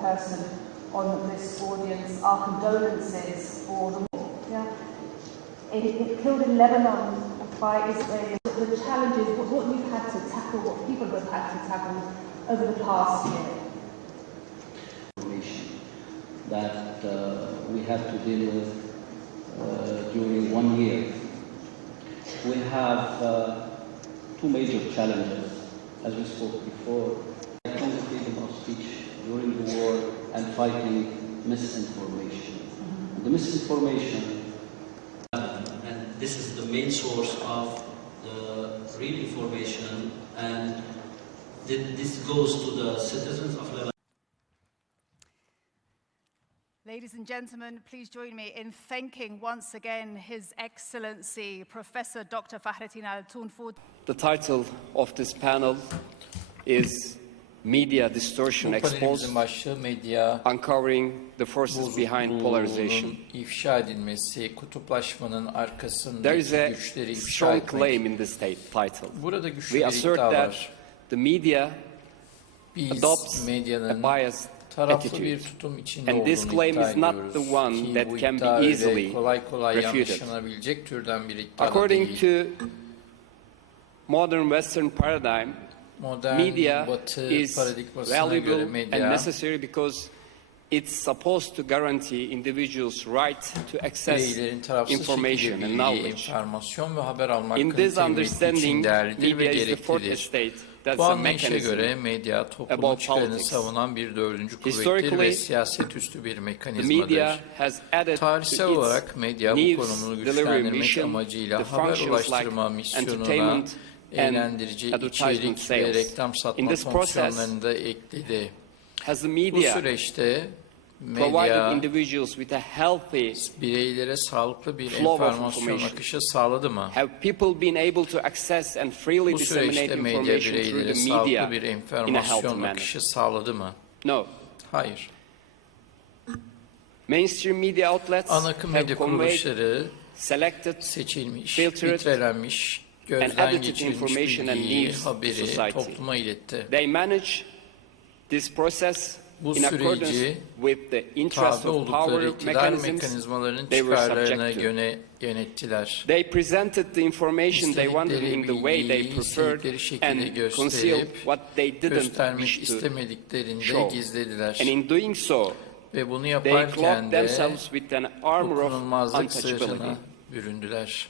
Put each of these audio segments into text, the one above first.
person on this audience our condolences for the war. Yeah. It, it killed in Lebanon by Israel. The challenges, what, what you've had to tackle, what people have had to tackle over the past year. that uh, we have to deal with uh, during one year. We have uh, two major challenges, as we spoke before, fighting the freedom of speech during the war and fighting misinformation. The misinformation and this is the main source of the real information and thi- this goes to the citizens of Lebanon Ladies and gentlemen, please join me in thanking once again His Excellency Professor Dr. Fahrettin Altun for The title of this panel is Media Distortion Exposed, başlığı medya Uncovering the Forces Behind Polarization. ifşa edilmesi, kutuplaşmanın arkasındaki There is a güçleri ifşa strong etmek. claim in this state title. Burada güçlü We bir assert that var. the media Biz adopts a biased taraflı bir attitude. tutum içinde And this claim is not the one that can be easily kolay kolay refuted. türden bir iddia According değil. to modern Western paradigm, Modern media batı is paradigmasına göre valuable and medya necessary because it's supposed to guarantee individuals' right to access information and knowledge. informasyon ve haber alma In this understanding, media is the fourth estate. That's Bu anlayışa göre medya toplumun çıkarını savunan bir dördüncü kuvvettir ve siyaset üstü bir mekanizmadır. media has added Tarihsel to olarak medya bu konumunu güçlendirmek amacıyla haber ulaştırma misyonuna eğlendirici içerik ve reklam satma fonksiyonlarını da ekledi. Has the Bu süreçte medya individuals with a healthy bireylere sağlıklı bir enformasyon akışı sağladı mı? Have people been able to access and freely Bu disseminate süreçte medya information through bireylere the media sağlıklı bir enformasyon akışı sağladı mı? No. Hayır. Mainstream media outlets Ana akım have medya kuruluşları selected, seçilmiş, filtered filtrelenmiş, gözden geçirilmiş information and bilgiyi, haberi society. topluma iletti. They manage this process Bu in accordance süreci with the interest Tabi of oldukları power iktidar mekanizmalarının çıkarlarına göre yönettiler. They presented the information they wanted in the way they preferred and concealed what they didn't göstermek istemediklerinde show. gizlediler. And in doing so, Ve bunu they yaparken de themselves with an armor of dokunulmazlık untouchability. büründüler.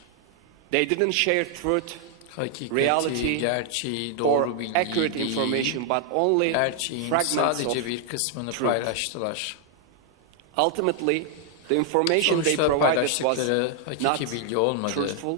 They didn't share truth Hakikati, Reality gerçeği, or doğru bilgiyi accurate değil, information, but only gerçeğin fragments sadece of bir kısmını truth. paylaştılar. Ultimately, the information they Sonuçta provided was not bilgi olmadı truthful.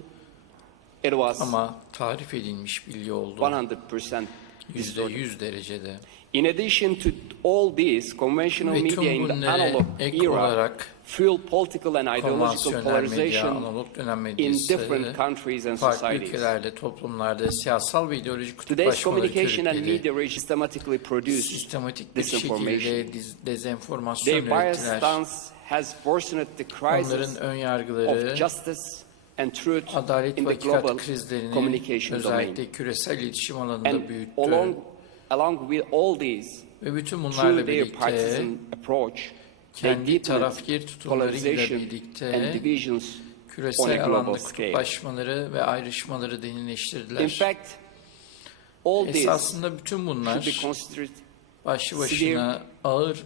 It was ama tarif edilmiş bilgi oldu. 100% Yüzde distorted. yüz derecede. In addition to all these, conventional Ve media in the analog era fuel political and ideological medya, polarization dönem in different countries and societies. ülkelerde, toplumlarda siyasal ve ideolojik Today's communication and media systematically produce Sistematik bir disinformation. şekilde dezenformasyon Their biased stance has worsened the crisis of justice and truth adalet in the global communication domain. küresel iletişim alanında And büyüttü. along, along with all these, Ve bütün bunlarla birlikte kendi tarafgir tutumlarıyla birlikte and divisions on a küresel alanda kutuplaşmaları ve ayrışmaları In derinleştirdiler. fact, all this Esasında bütün bunlar başlı başına ağır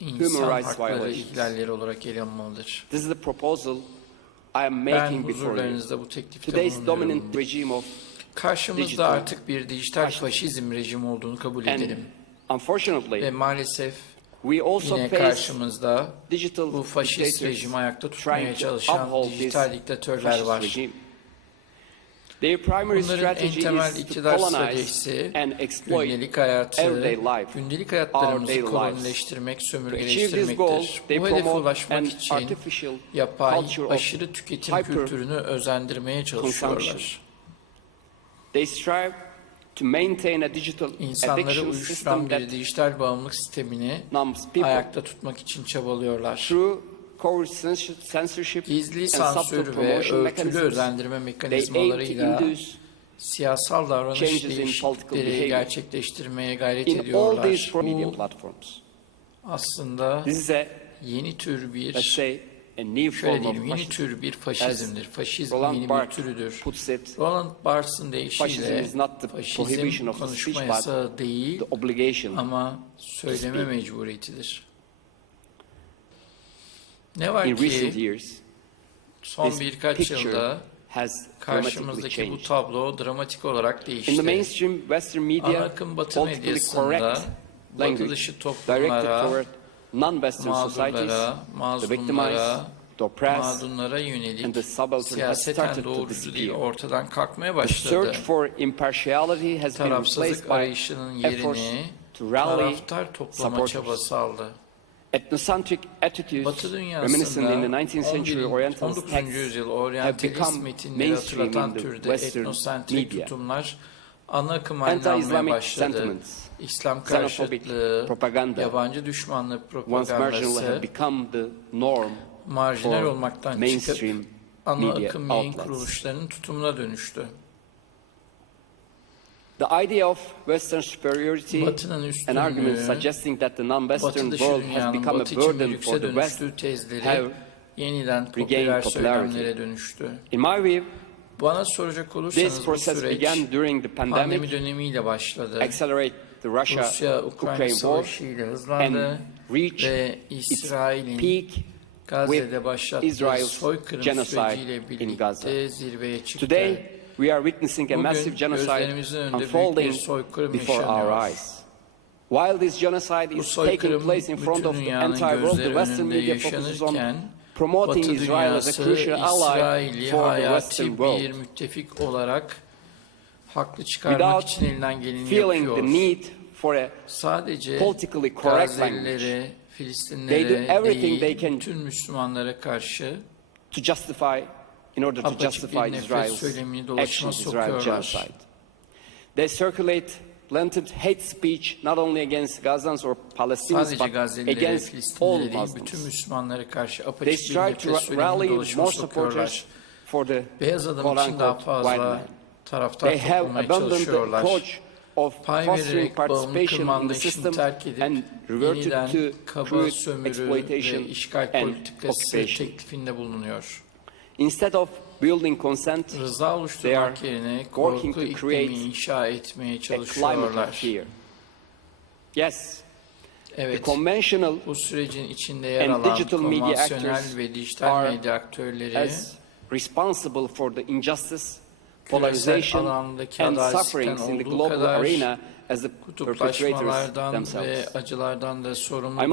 insan human rights hakları violations. ihlalleri olarak ele alınmalıdır. This is the proposal I am Ben making before you. huzurlarınızda bu teklifte bulunuyorum. Karşımızda digital artık bir dijital faşizm rejimi olduğunu kabul edelim. Ve maalesef we also yine karşımızda digital bu faşist rejimi ayakta tutmaya çalışan dijital diktatörler var. Bunların en temel iktidar stratejisi gündelik hayatı, gündelik hayatlarımızı kolonileştirmek, sömürgeleştirmektir. Bu hedefe ulaşmak için yapay, aşırı tüketim kültürünü özendirmeye çalışıyorlar. They strive to maintain a digital İnsanları addiction uyuşturan system bir that dijital bağımlılık sistemini ayakta tutmak için çabalıyorlar. through censorship Gizli and sansür subtle ve örtülü mechanisms. özendirme mekanizmalarıyla siyasal davranış değişiklikleri gerçekleştirmeye gayret in ediyorlar. Bu aslında yeni tür bir say, şöyle diyelim yeni tür bir faşizmdir. Faşizm yeni bir türüdür. Roland Barthes'ın deyişiyle faşizm konuşma yasağı değil ama söyleme mecburiyetidir. Ne var ki son birkaç yılda karşımızdaki bu tablo dramatik olarak değişti. Ana akım batı medyasında batı dışı toplumlara, non-Western societies, the victimized, the oppressed, mağdurlara and yönelik the subaltern has siyaseten started to doğrucu değil ortadan kalkmaya The search for impartiality has been replaced by arayışının efforts yerini to rally taraftar toplama çabası aldı. Ethnocentric attitudes Batı reminiscent in the dünyasında 19th century 11. Oriental 19. texts have become mainstream in the Western media. Ana akım Anti-Islamic başladı. sentiments, İslam karşıtlığı, propaganda, yabancı have propagandası become the norm marjinal olmaktan çıkıp ana akım yayın outlets. kuruluşlarının tutumuna dönüştü. The idea of Western superiority, an argument suggesting that the non-Western world has become a burden for the West, have yeniden popüler popularity. söylemlere dönüştü. In my view, Bana soracak this olursanız bu process süreç began during the pandemi pandemic, dönemiyle başladı. Rusya-Ukrayna savaşı ile hızlandı ve İsrail'in Gazze'de başlattığı soykırım süreciyle birlikte zirveye çıktı. Today, we are witnessing a massive genocide unfolding before our eyes. While this genocide is taking place in front of the entire world, the Western media focuses on Batı Israel as a dünyası crucial ally İsrail'i for the Western hayati world, bir müttefik olarak haklı çıkarmak Without için elinden geleni feeling yapıyor. the need for a Sadece politically correct language Gazelilere, They Filistinlere do everything değil, they can- bütün Müslümanlara karşı to justify, in order to justify Israel's actions, sokuyorlar. genocide. They circulate blatant hate speech not only against Gazans or Palestinians Sadece but against all Muslims. bütün Müslümanlara karşı apaçık bir nefret rally more supporters for the Beyaz adam için daha fazla taraftar They have toplamaya abandoned the çalışıyorlar. of Pay vererek bağımlı participation in kılma the anlayışını system terk edip and reverted yeniden to kaba sömürü exploitation ve işgal and politikası occupation. teklifinde bulunuyor. Instead of building consent, Rıza oluşturmak yerine korku iklimi inşa etmeye çalışıyorlar. Yes, the Evet, conventional bu sürecin içinde yer alan digital media konvansiyonel actors ve dijital medya aktörleri as responsible for the injustice, polarization, and sufferings in the global arena as the perpetrators kutuplaşmalardan ve themselves. acılardan da sorumludurlar.